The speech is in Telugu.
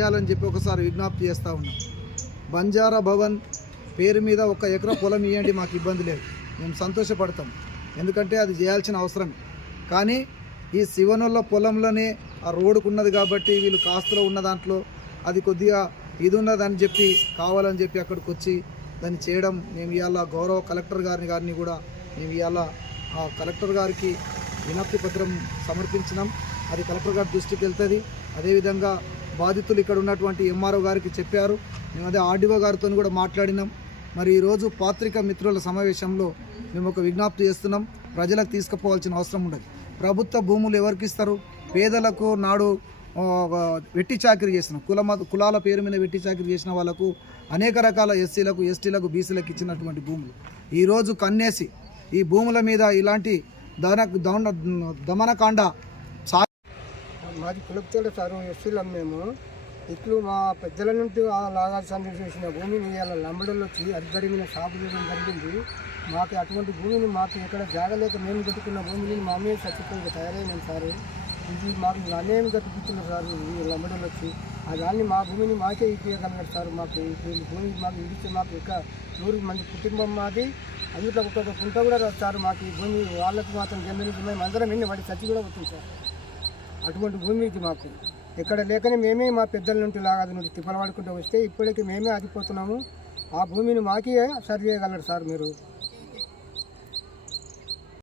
చేయాలని చెప్పి ఒకసారి విజ్ఞప్తి చేస్తూ ఉన్నాం. బంజారా భవన్ పేరు మీద 1 ఎకరా పొలం ఇవ్వండి, మాకు ఇబ్బంది లేదు, మేము సంతోషపడతాం, ఎందుకంటే అది చేయాల్సిన అవసరం. కానీ ఈ శివనోళ్ళ పొలంలోనే ఆ రోడ్డుకు ఉన్నది కాబట్టి వీళ్ళు కాస్తులో ఉన్న దాంట్లో అది కొద్దిగా ఇది ఉన్నదని చెప్పి కావాలని చెప్పి అక్కడికి వచ్చి దాన్ని చేయడం, మేము ఇవాళ గౌరవ కలెక్టర్ గారిని కూడా మేము ఇవాళ ఆ కలెక్టర్ గారికి వినతి పత్రం సమర్పించినాం. అది కలెక్టర్ గారి దృష్టికి వెళ్తుంది. అదేవిధంగా బాధితులు ఇక్కడ ఉన్నటువంటి ఎంఆర్ఓ గారికి చెప్పారు. మేము అదే ఆర్డీఓ గారితో కూడా మాట్లాడినాం. మరి ఈరోజు పాత్రికా మిత్రుల సమావేశంలో మేము ఒక విజ్ఞప్తి చేస్తున్నాం. ప్రజలకు తీసుకుపోవాల్సిన అవసరం ఉండదు. ప్రభుత్వ భూములు ఎవరికి ఇస్తారు? పేదలకు నాడు వెట్టి చాకిరీ చేసిన కులాల పేరు మీద వెట్టి చాకిరీ చేసిన వాళ్ళకు అనేక రకాల ఎస్సీలకు, ఎస్టీలకు, బీసీలకు ఇచ్చినటువంటి భూములు ఈరోజు కన్నేసి ఈ భూముల మీద ఇలాంటి దమనకాండ మాది కులపుతోట సారు ఎస్సీలం. మేము ఇట్లు మా పెద్దల నుండి లాగాల్సి చేసిన భూమిని ఇవాళ లంబడల్లో వచ్చి అద్దరిగిన సాగు చేయడం జరిగింది. మాకు అటువంటి భూమిని మాకు ఎక్కడ జాగలేక మేము కట్టుకున్న భూమిని మా మీద చచ్చిపోయి తయారైనాం సారు. ఇది మాకు అన్యాయం కట్టిపించిన సార్ ఈ లంబడల్లో వచ్చి ఆ దాన్ని మా భూమిని మాకే ఇవ్వగలిగారు సార్. మాకు ఈ భూమి మాకు ఇడిస్తే మాకు ఇంకా 100 మంది కుటుంబం మాది, అందులో ఒక్కొక్క కుంట కూడా రాస్తారు. మాకు ఈ భూమి వాళ్ళకి మాత్రం జన్మనికి మేము అందరం ఎన్ని వాడి చచ్చి కూడా వచ్చింది సార్. అటువంటి భూమికి మాకు ఎక్కడ లేకనే మేమే మా పెద్దల నుండి లాగాది నుండి తిప్పలు పడుకుంటూ వస్తే ఇప్పటికీ మేమే ఆగిపోతున్నాము. ఆ భూమిని మాకే సరి చేయగలరు సార్ మీరు.